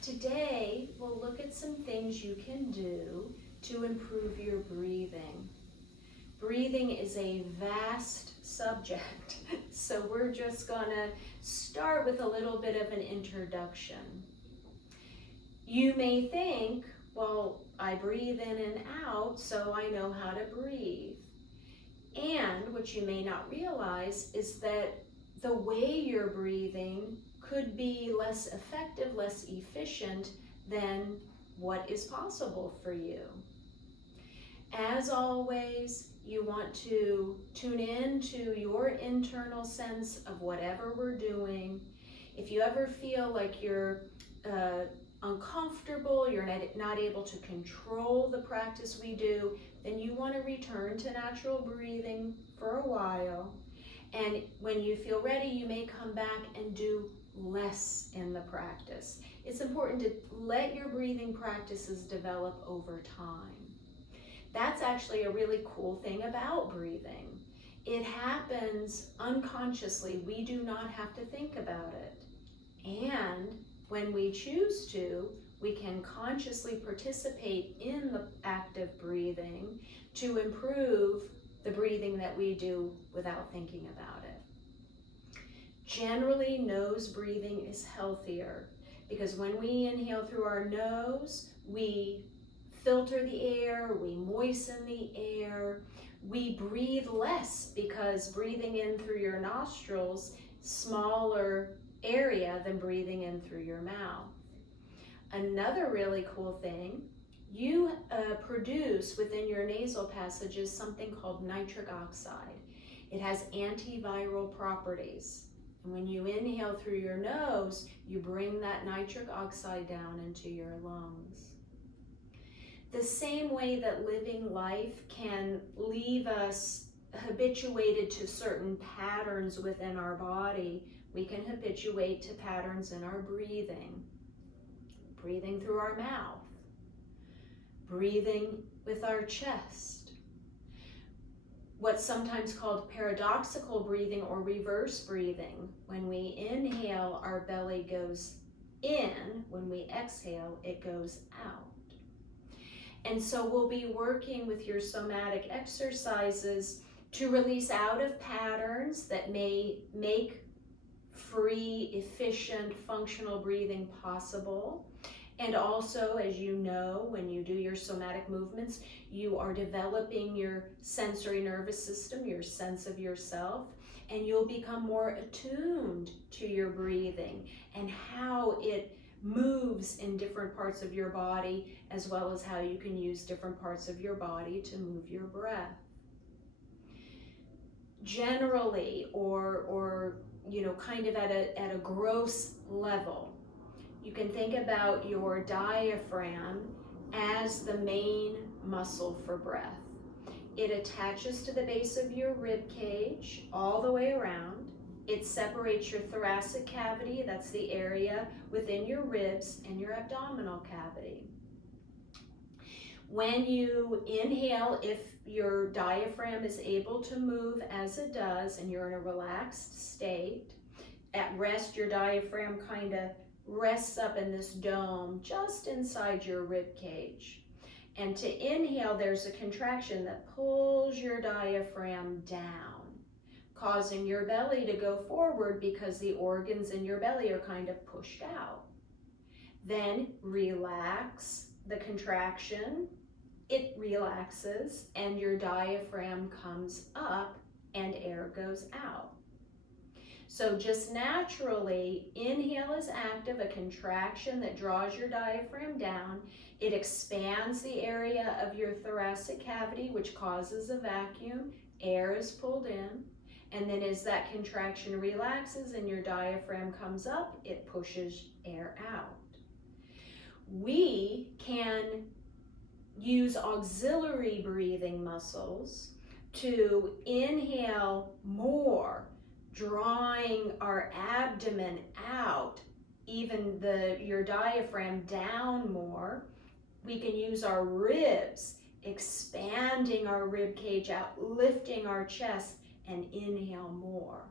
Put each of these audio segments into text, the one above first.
Today, we'll look at some things you can do to improve your breathing. Breathing is a vast subject, so we're just gonna start with a little bit of an introduction. You may think, well, I breathe in and out, so I know how to breathe. And what you may not realize is that the way you're breathing could be less effective, less efficient than what is possible for you. As always, you want to tune in to your internal sense of whatever we're doing. If you ever feel like you're uncomfortable, you're not able to control the practice we do, then you want to return to natural breathing for a while. And when you feel ready, you may come back and do less in the practice. It's important to let your breathing practices develop over time. That's actually a really cool thing about breathing. It happens unconsciously. We do not have to think about it. And when we choose to, we can consciously participate in the act of breathing to improve the breathing that we do without thinking about it. Generally, nose breathing is healthier because when we inhale through our nose, we filter the air, we moisten the air, we breathe less because breathing in through your nostrils, smaller area than breathing in through your mouth. Another really cool thing, you produce within your nasal passages something called nitric oxide. It has antiviral properties. And when you inhale through your nose, you bring that nitric oxide down into your lungs. The same way that living life can leave us habituated to certain patterns within our body, we can habituate to patterns in our breathing. Breathing through our mouth, breathing with our chest. What's sometimes called paradoxical breathing or reverse breathing. When we inhale, our belly goes in. When we exhale, it goes out. And so we'll be working with your somatic exercises to release out of patterns that may make free, efficient, functional breathing possible. And also, as you know, when you do your somatic movements, you are developing your sensory nervous system, your sense of yourself, and you'll become more attuned to your breathing and how it moves in different parts of your body, as well as how you can use different parts of your body to move your breath. Generally, or kind of at a gross level, you can think about your diaphragm as the main muscle for breath. It attaches to the base of your rib cage all the way around. It separates your thoracic cavity, that's the area within your ribs, and your abdominal cavity. When you inhale, if your diaphragm is able to move as it does and you're in a relaxed state, at rest your diaphragm kind of rests up in this dome just inside your rib cage. And to inhale, there's a contraction that pulls your diaphragm down, causing your belly to go forward because the organs in your belly are kind of pushed out. Then relax the contraction, it relaxes, and your diaphragm comes up and air goes out. So just naturally, inhale is active, a contraction that draws your diaphragm down. It expands the area of your thoracic cavity, which causes a vacuum. Air is pulled in. And then as that contraction relaxes and your diaphragm comes up, it pushes air out. We can use auxiliary breathing muscles to inhale more, drawing our abdomen out, even your diaphragm down more. We can use our ribs, expanding our rib cage out, lifting our chest, and inhale more.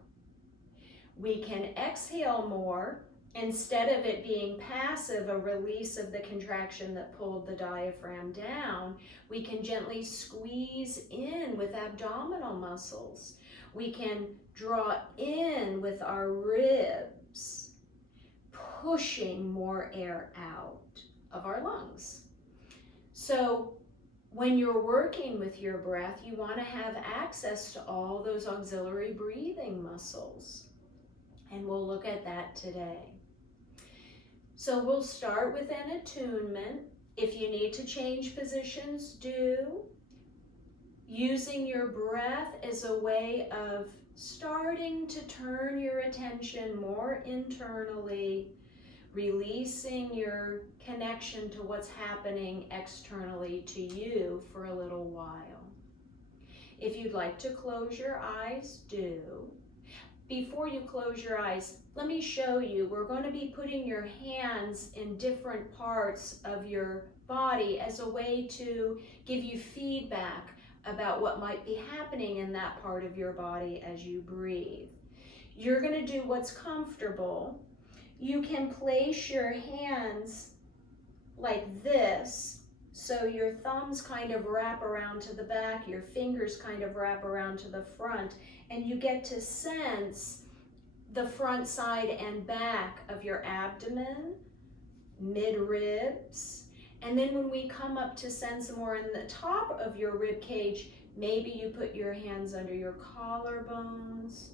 We can exhale more Instead of it being passive, a release of the contraction that pulled the diaphragm down, we can gently squeeze in with abdominal muscles. We can draw in with our ribs, pushing more air out of our lungs. So when you're working with your breath, you want to have access to all those auxiliary breathing muscles. And we'll look at that today. So we'll start with an attunement. If you need to change positions, do. Using your breath as a way of starting to turn your attention more internally, releasing your connection to what's happening externally to you for a little while. If you'd like to close your eyes, do. Before you close your eyes, let me show you. We're going to be putting your hands in different parts of your body as a way to give you feedback about what might be happening in that part of your body as you breathe. You're going to do what's comfortable. You can place your hands like this, so your thumbs kind of wrap around to the back, your fingers kind of wrap around to the front, and you get to sense the front, side, and back of your abdomen, mid-ribs. And then when we come up to sense more in the top of your rib cage, maybe you put your hands under your collarbones.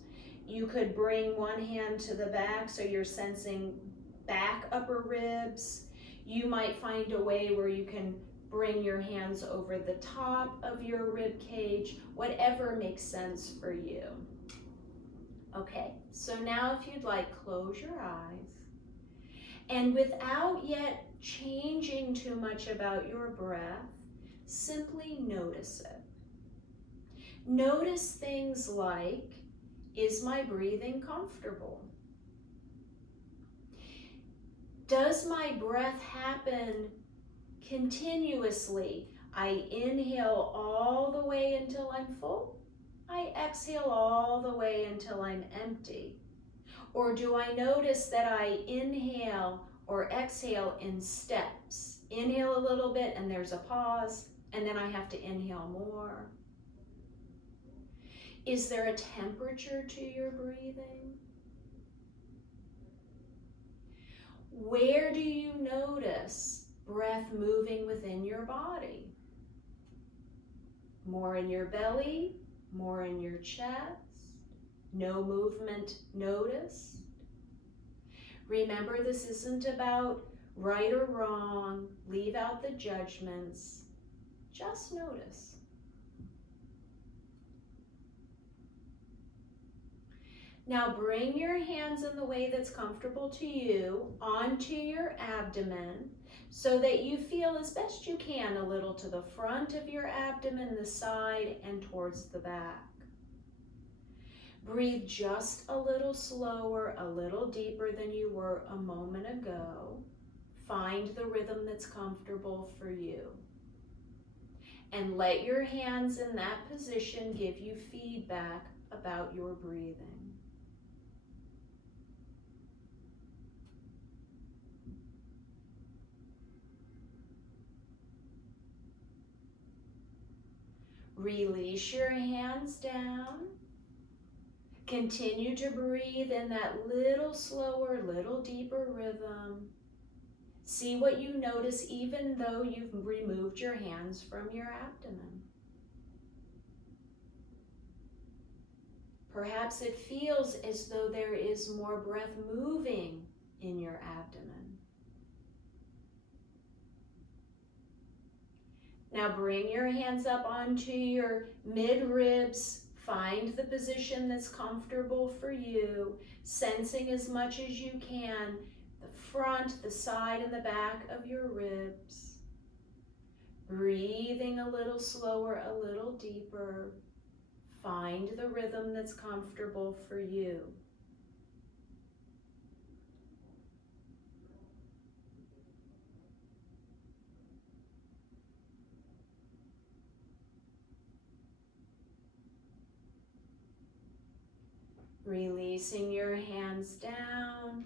You could bring one hand to the back so you're sensing back upper ribs. You might find a way where you can bring your hands over the top of your rib cage, whatever makes sense for you. Okay, so now if you'd like, close your eyes. And without yet changing too much about your breath, simply notice it. Notice things like, is my breathing comfortable? Does my breath happen continuously? I inhale all the way until I'm full. I exhale all the way until I'm empty. Or do I notice that I inhale or exhale in steps? Inhale a little bit and there's a pause, and then I have to inhale more. Is there a temperature to your breathing? Where do you notice breath moving within your body? More in your belly, more in your chest, no movement noticed. Remember, this isn't about right or wrong. Leave out the judgments. Just notice. Now bring your hands in the way that's comfortable to you onto your abdomen so that you feel as best you can a little to the front of your abdomen, the side, and towards the back. Breathe just a little slower, a little deeper than you were a moment ago. Find the rhythm that's comfortable for you. And let your hands in that position give you feedback about your breathing. Release your hands down. Continue to breathe in that little slower, little deeper rhythm. See what you notice even though you've removed your hands from your abdomen. Perhaps it feels as though there is more breath moving in your abdomen. Now bring your hands up onto your mid-ribs. Find the position that's comfortable for you, sensing as much as you can the front, the side, and the back of your ribs. Breathing a little slower, a little deeper. Find the rhythm that's comfortable for you. Releasing your hands down,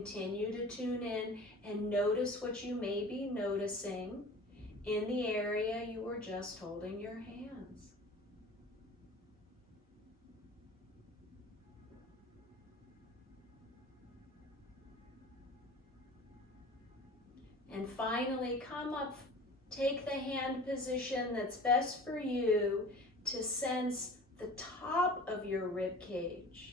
continue to tune in and notice what you may be noticing in the area you were just holding your hands. And finally, come up, take the hand position that's best for you to sense the top of your rib cage.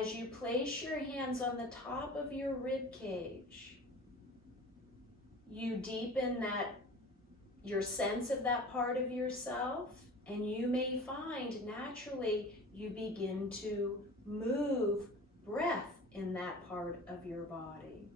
As you place your hands on the top of your rib cage, you deepen your sense of that part of yourself, and you may find naturally you begin to move breath in that part of your body.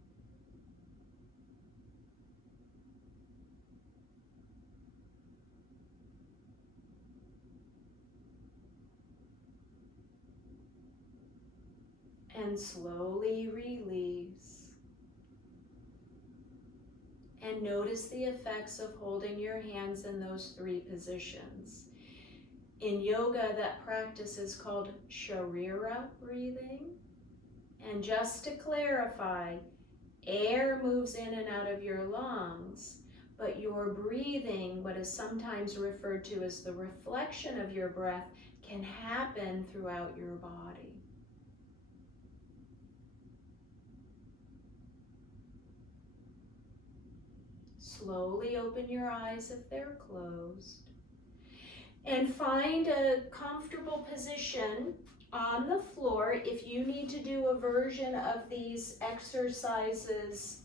And slowly release. And notice the effects of holding your hands in those three positions. In yoga, that practice is called sharira breathing. And just to clarify, air moves in and out of your lungs, but your breathing, what is sometimes referred to as the reflection of your breath, can happen throughout your body. Slowly open your eyes if they're closed. And find a comfortable position on the floor. If you need to do a version of these exercises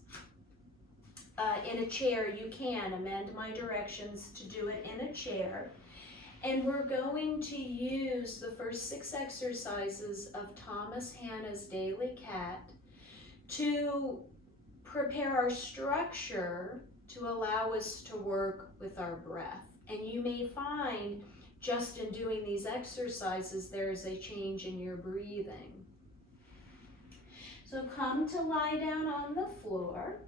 in a chair, you can amend my directions to do it in a chair. And we're going to use the first 6 exercises of Thomas Hanna's Daily Cat to prepare our structure to allow us to work with our breath. And you may find just in doing these exercises, there's a change in your breathing. So come to lie down on the floor.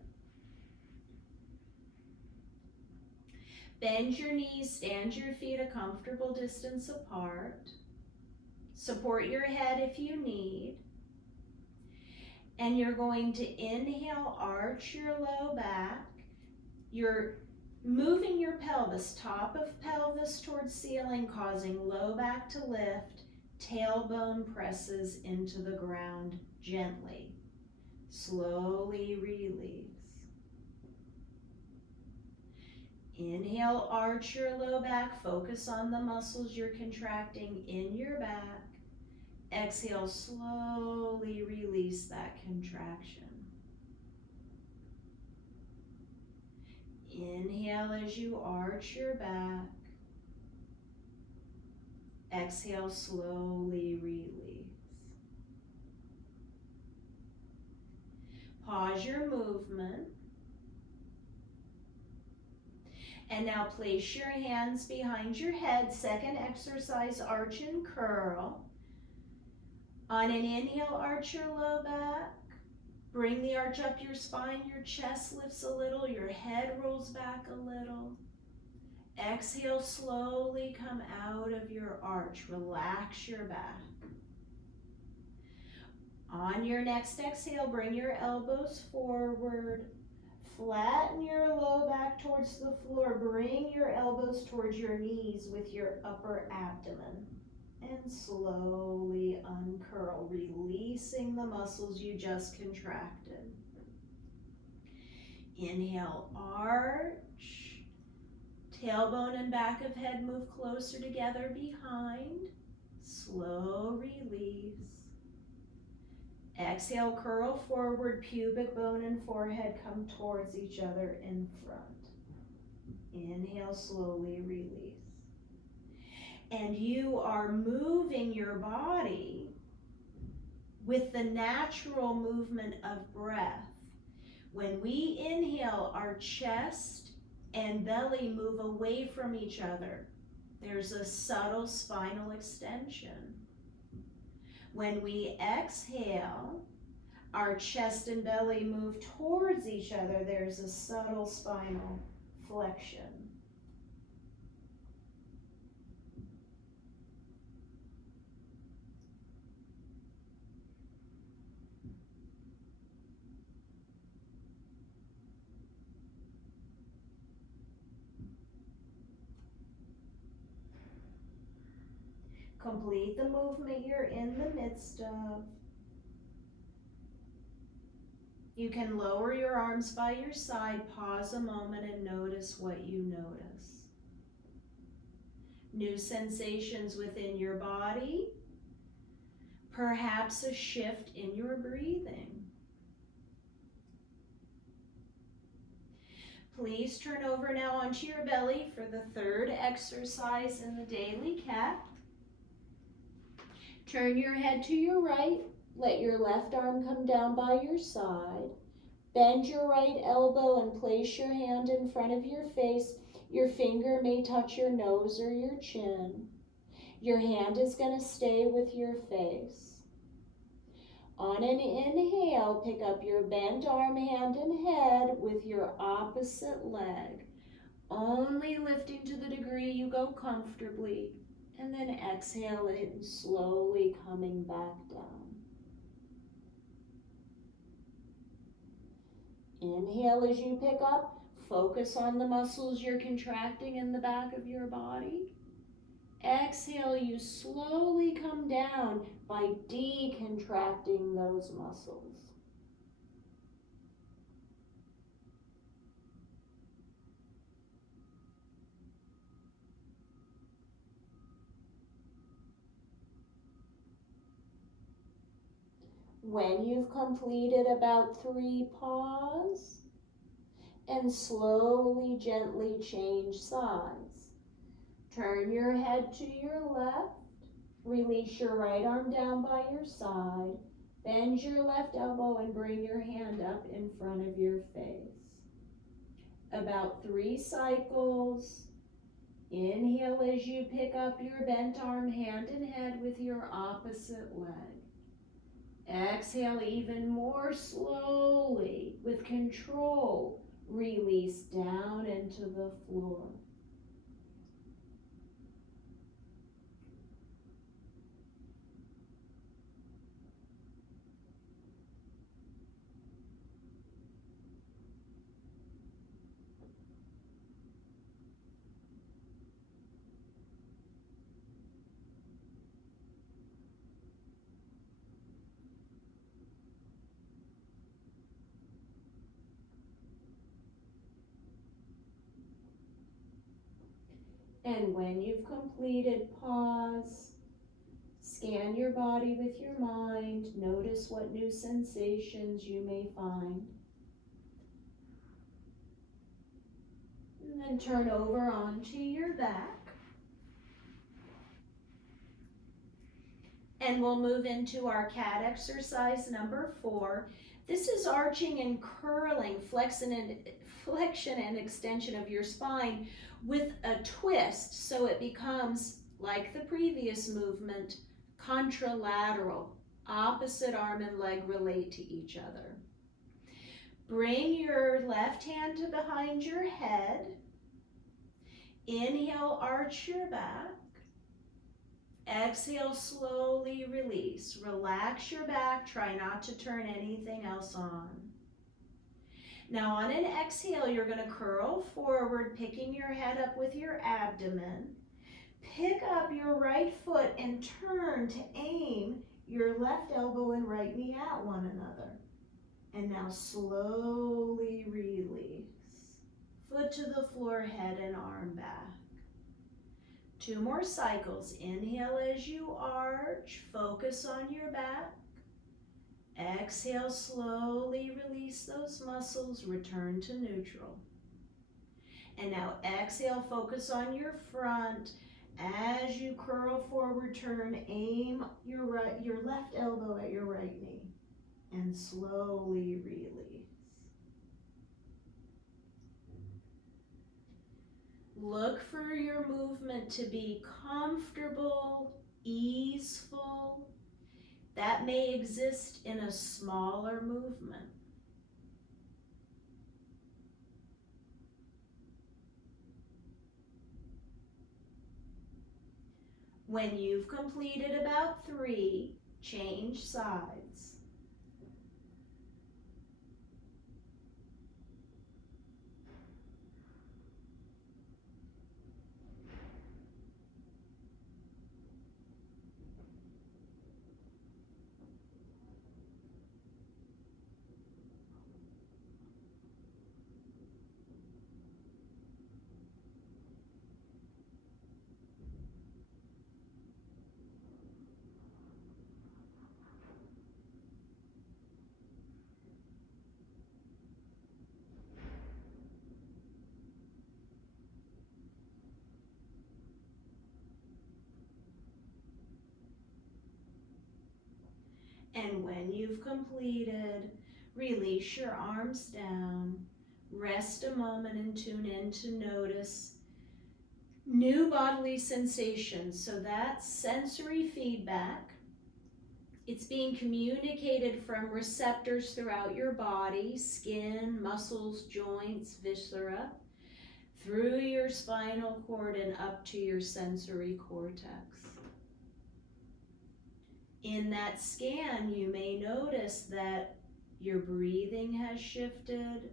Bend your knees, stand your feet a comfortable distance apart. Support your head if you need. And you're going to inhale, arch your low back. You're moving your pelvis, top of pelvis towards ceiling, causing low back to lift. Tailbone presses into the ground gently. Slowly release. Inhale, arch your low back. Focus on the muscles you're contracting in your back. Exhale, slowly release that contraction. Inhale as you arch your back. Exhale, slowly release. Pause your movement. And now place your hands behind your head. Second exercise, arch and curl. On an inhale, arch your low back. Bring the arch up your spine, your chest lifts a little, your head rolls back a little. Exhale, slowly come out of your arch. Relax your back. On your next exhale, bring your elbows forward. Flatten your low back towards the floor. Bring your elbows towards your knees with your upper abdomen. And slowly uncurl, releasing the muscles you just contracted. Inhale, arch. Tailbone and back of head move closer together behind. Slow release. Exhale, curl forward, pubic bone and forehead come towards each other in front. Inhale, slowly release. And you are moving your body with the natural movement of breath. When we inhale, our chest and belly move away from each other. There's a subtle spinal extension. When we exhale, our chest and belly move towards each other. There's a subtle spinal flexion. Complete the movement you're in the midst of. You can lower your arms by your side, pause a moment and notice what you notice. New sensations within your body, perhaps a shift in your breathing. Please turn over now onto your belly for the third exercise in the daily cat. Turn your head to your right. Let your left arm come down by your side. Bend your right elbow and place your hand in front of your face. Your finger may touch your nose or your chin. Your hand is going to stay with your face. On an inhale, pick up your bent arm, hand, and head with your opposite leg, only lifting to the degree you go comfortably, and then exhale it and slowly coming back down. Inhale as you pick up, focus on the muscles you're contracting in the back of your body. Exhale, you slowly come down by decontracting those muscles. When you've completed about 3, pause and slowly, gently change sides. Turn your head to your left. Release your right arm down by your side. Bend your left elbow and bring your hand up in front of your face. About 3 cycles. Inhale as you pick up your bent arm, hand and head with your opposite leg. Exhale even more slowly. With control, release down into the floor. And when you've completed, pause. Scan your body with your mind. Notice what new sensations you may find. And then turn over onto your back. And we'll move into our cat exercise number 4. This is arching and curling, flexion and extension of your spine with a twist, so it becomes, like the previous movement, contralateral. Opposite arm and leg relate to each other. Bring your left hand to behind your head. Inhale, arch your back. Exhale, slowly release. Relax your back. Try not to turn anything else on. Now on an exhale, you're going to curl forward, picking your head up with your abdomen. Pick up your right foot and turn to aim your left elbow and right knee at one another. And now slowly release. Foot to the floor, head and arm back. 2 more cycles. Inhale as you arch, focus on your back. Exhale, slowly release those muscles, return to neutral. And now exhale, focus on your front. As you curl forward, turn, aim your left elbow at your right knee. And slowly release. Look for your movement to be comfortable, easeful. That may exist in a smaller movement. When you've completed about 3, change sides. And when you've completed, release your arms down. Rest a moment and tune in to notice new bodily sensations. So that's sensory feedback. It's being communicated from receptors throughout your body, skin, muscles, joints, viscera, through your spinal cord and up to your sensory cortex. In that scan, you may notice that your breathing has shifted.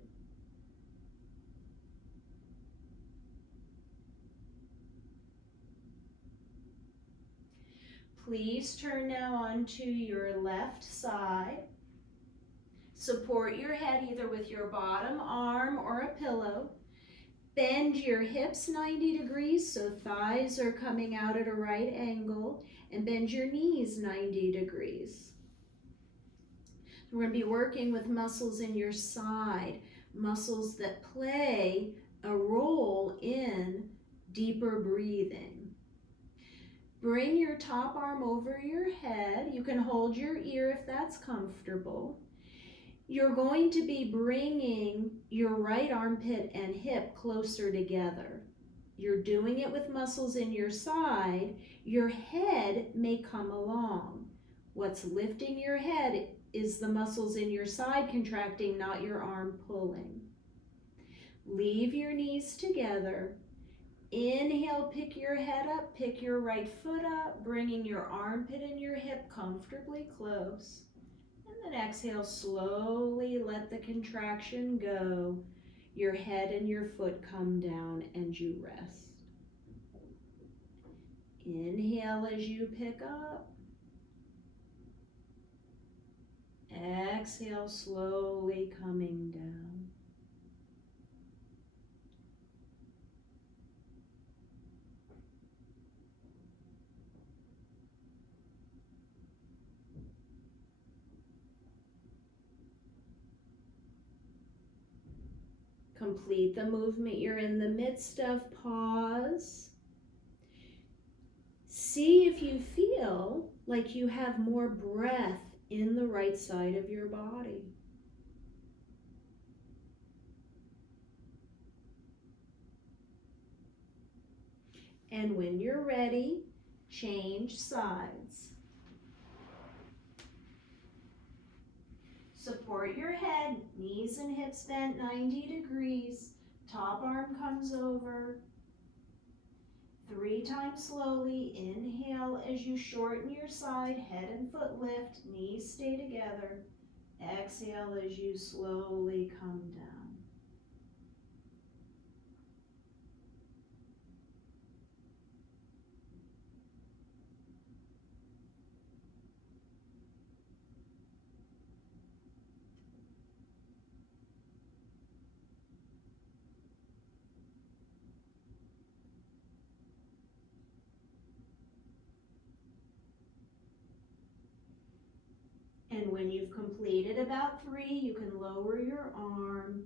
Please turn now onto your left side. Support your head either with your bottom arm or a pillow. Bend your hips 90 degrees so thighs are coming out at a right angle, and bend your knees 90 degrees. We're going to be working with muscles in your side, muscles that play a role in deeper breathing. Bring your top arm over your head. You can hold your ear if that's comfortable. You're going to be bringing your right armpit and hip closer together. You're doing it with muscles in your side. Your head may come along. What's lifting your head is the muscles in your side contracting, not your arm pulling. Leave your knees together. Inhale, pick your head up, pick your right foot up, bringing your armpit and your hip comfortably close. And then exhale, slowly let the contraction go. Your head and your foot come down and you rest. Inhale as you pick up. Exhale, slowly coming down. Complete the movement you're in the midst of. Pause. See if you feel like you have more breath in the right side of your body. And when you're ready, change sides. Support your head, knees and hips bent 90 degrees. Top arm comes over. 3 times slowly. Inhale as you shorten your side, head and foot lift, knees stay together. Exhale as you slowly come down. And when you've completed about 3, you can lower your arm.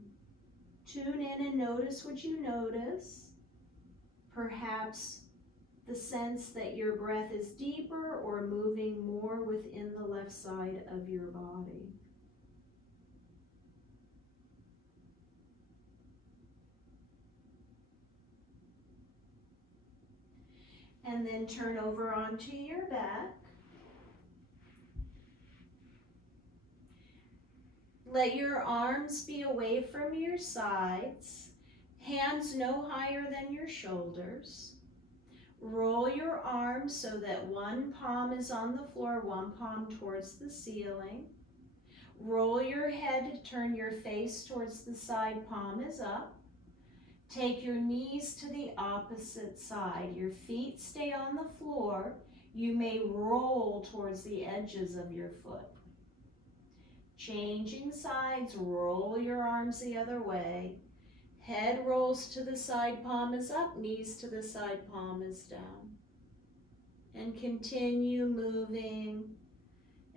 Tune in and notice what you notice. Perhaps the sense that your breath is deeper or moving more within the left side of your body. And then turn over onto your back. Let your arms be away from your sides, hands no higher than your shoulders. Roll your arms so that one palm is on the floor, one palm towards the ceiling. Roll your head, turn your face towards the side, palm is up. Take your knees to the opposite side. Your feet stay on the floor. You may roll towards the edges of your foot. Changing sides, roll your arms the other way. Head rolls to the side, palm is up, knees to the side, palm is down. And continue moving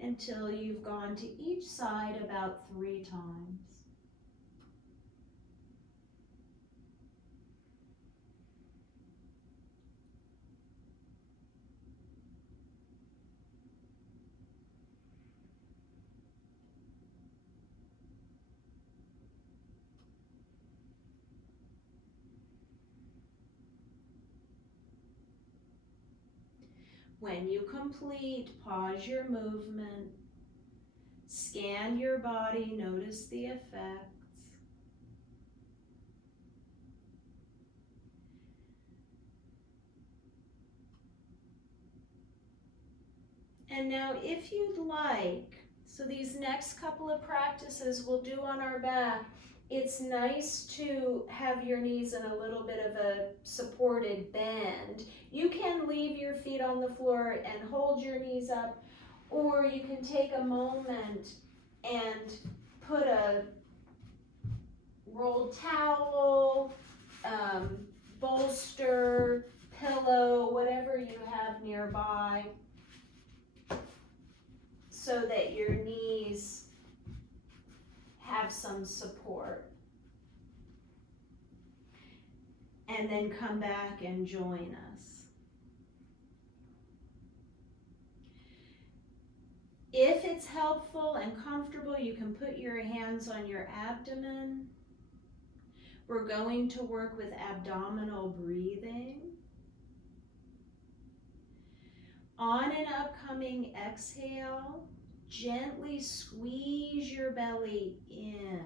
until you've gone to each side about 3 times. When you complete, pause your movement, scan your body, notice the effects. And now if you'd like, so these next couple of practices we'll do on our back, it's nice to have your knees in a little bit of a supported bend. You can leave your feet on the floor and hold your knees up, or you can take a moment and put a rolled towel, bolster, pillow, whatever you have nearby, so that your knees have some support. And then come back and join us. If it's helpful and comfortable, you can put your hands on your abdomen. We're going to work with abdominal breathing. On an upcoming exhale, gently squeeze your belly in.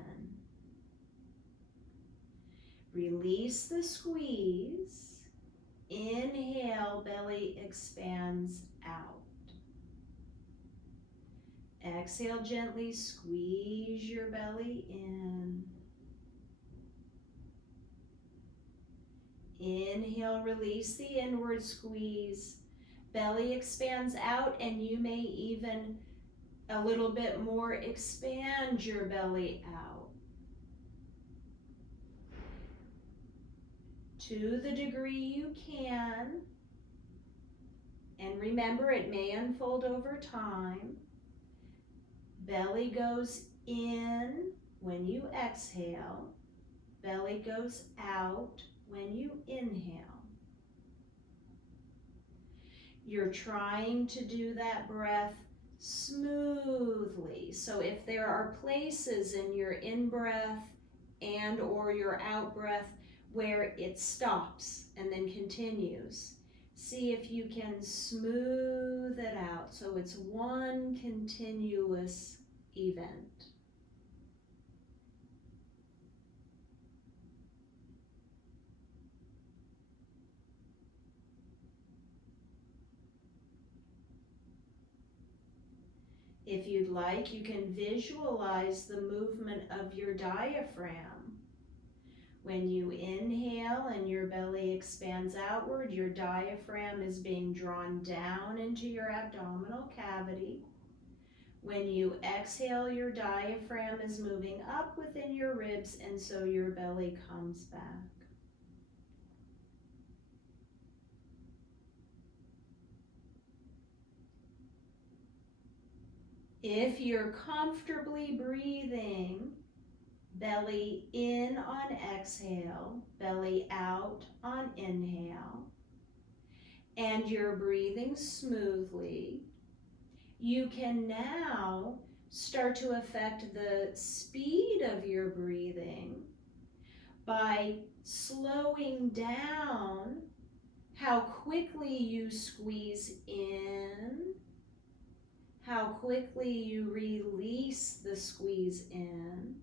Release the squeeze. Inhale, belly expands out. Exhale, gently squeeze your belly in. Inhale, release the inward squeeze. Belly expands out, and you may even a little bit more expand your belly out. To the degree you can, and remember it may unfold over time. Belly goes in when you exhale. Belly goes out when you inhale. You're trying to do that breath smoothly. So if there are places in your in-breath and or your out-breath where it stops and then continues, see if you can smooth it out so it's one continuous event. If you'd like, you can visualize the movement of your diaphragm. When you inhale and your belly expands outward, your diaphragm is being drawn down into your abdominal cavity. When you exhale, your diaphragm is moving up within your ribs, and so your belly comes back. If you're comfortably breathing, belly in on exhale, belly out on inhale, and you're breathing smoothly, you can now start to affect the speed of your breathing by slowing down how quickly you squeeze in, how quickly you release the squeeze in,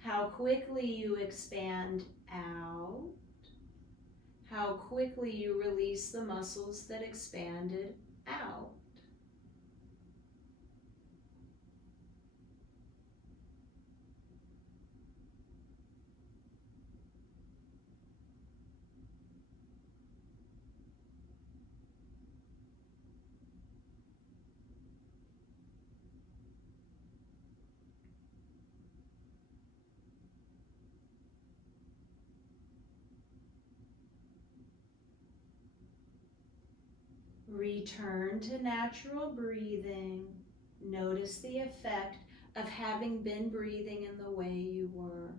how quickly you expand out, how quickly you release the muscles that expanded out. Return to natural breathing. Notice the effect of having been breathing in the way you were.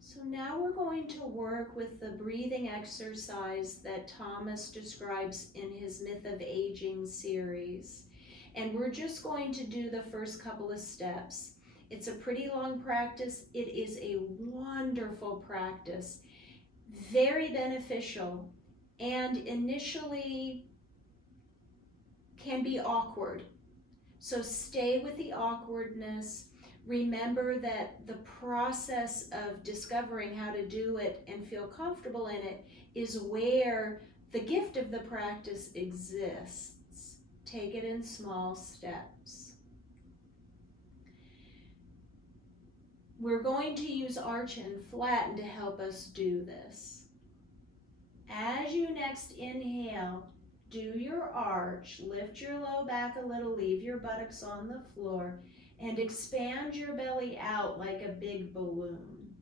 So now we're going to work with the breathing exercise that Thomas describes in his Myth of Aging series. And we're just going to do the first couple of steps. It's a pretty long practice. It is a wonderful practice, very beneficial, and initially can be awkward. So stay with the awkwardness. Remember that the process of discovering how to do it and feel comfortable in it is where the gift of the practice exists. Take it in small steps. We're going to use arch and flatten to help us do this. As you next inhale, do your arch, lift your low back a little, leave your buttocks on the floor, and expand your belly out like a big balloon.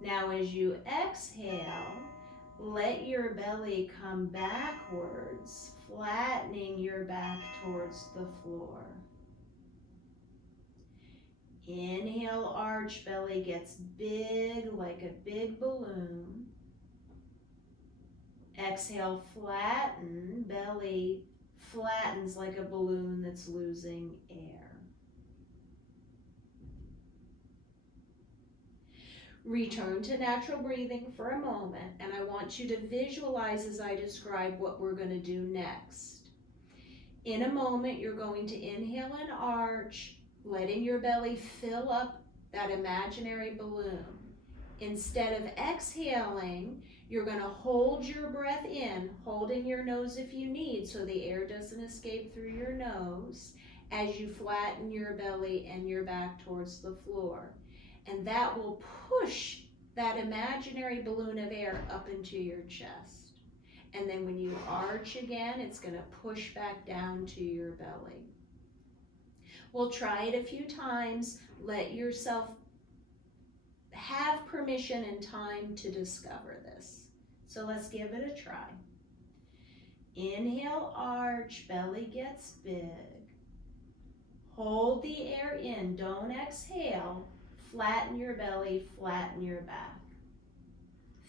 Now as you exhale, let your belly come backwards, flattening your back towards the floor. Inhale, arch, belly gets big like a big balloon. Exhale, flatten, belly flattens like a balloon that's losing air. Return to natural breathing for a moment, and I want you to visualize as I describe what we're going to do next. In a moment, you're going to inhale and arch, letting your belly fill up that imaginary balloon. Instead of exhaling, you're going to hold your breath in, holding your nose if you need so the air doesn't escape through your nose as you flatten your belly and your back towards the floor. And that will push that imaginary balloon of air up into your chest. And then when you arch again, it's going to push back down to your belly. We'll try it a few times. Let yourself have permission and time to discover this. So let's give it a try. Inhale, arch, belly gets big. Hold the air in, don't exhale. Flatten your belly, flatten your back.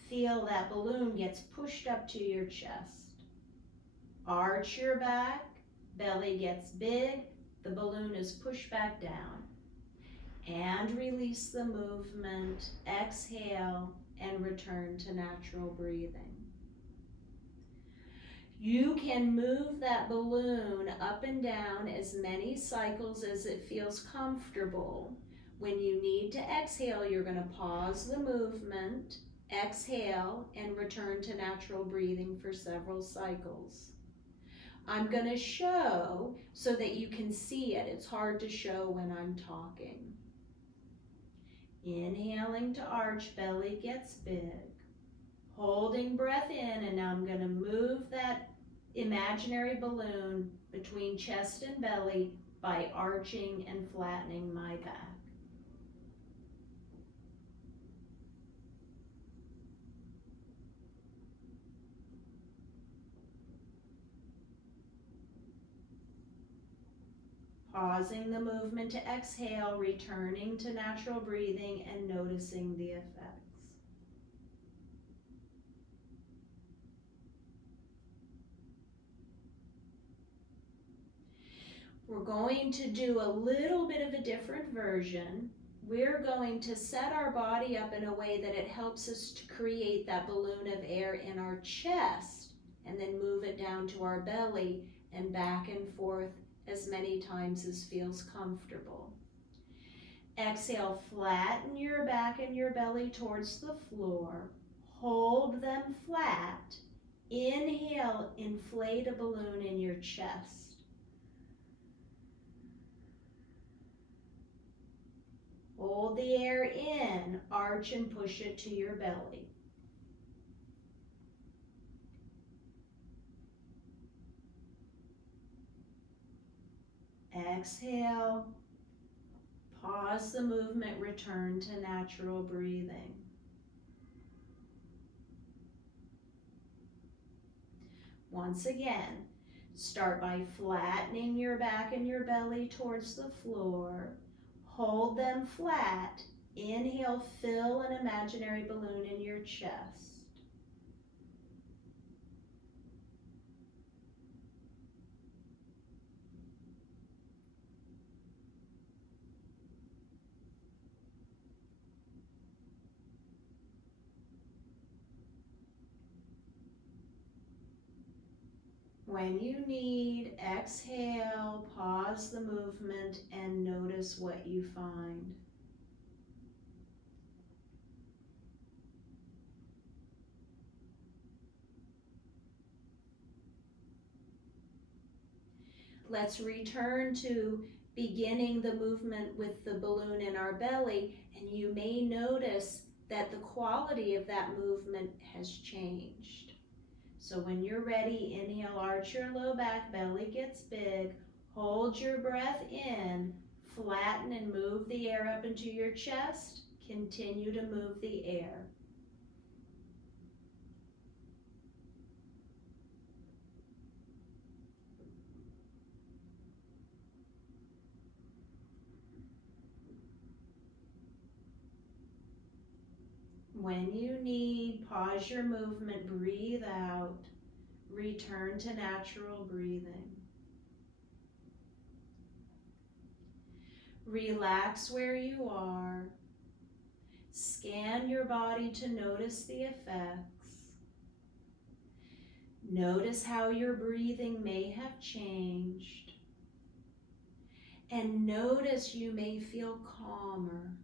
Feel that balloon gets pushed up to your chest. Arch your back, belly gets big, the balloon is pushed back down. And release the movement, exhale, and return to natural breathing. You can move that balloon up and down as many cycles as it feels comfortable. When you need to exhale, you're going to pause the movement, exhale, and return to natural breathing for several cycles. I'm going to show so that you can see it. It's hard to show when I'm talking. Inhaling to arch, belly gets big. Holding breath in, and now I'm going to move that imaginary balloon between chest and belly by arching and flattening my back. Pausing the movement to exhale, returning to natural breathing and noticing the effects. We're going to do a little bit of a different version. We're going to set our body up in a way that it helps us to create that balloon of air in our chest and then move it down to our belly and back and forth as many times as feels comfortable. Exhale, flatten your back and your belly towards the floor. Hold them flat. Inhale, inflate a balloon in your chest. Hold the air in, arch and push it to your belly. Exhale, pause the movement, return to natural breathing. Once again, start by flattening your back and your belly towards the floor. Hold them flat. Inhale, fill an imaginary balloon in your chest. When you need, exhale, pause the movement, and notice what you find. Let's return to beginning the movement with the balloon in our belly, and you may notice that the quality of that movement has changed. So when you're ready, inhale, arch your low back, belly gets big, hold your breath in, flatten and move the air up into your chest, continue to move the air. When you need, pause your movement, breathe out, return to natural breathing. Relax where you are. Scan your body to notice the effects. Notice how your breathing may have changed. And notice you may feel calmer.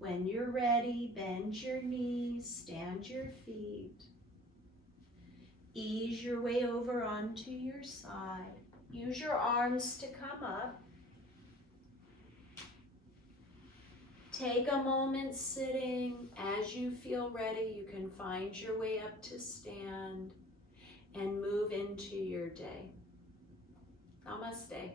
When you're ready, bend your knees, stand your feet. Ease your way over onto your side. Use your arms to come up. Take a moment sitting. As you feel ready, you can find your way up to stand and move into your day. Namaste.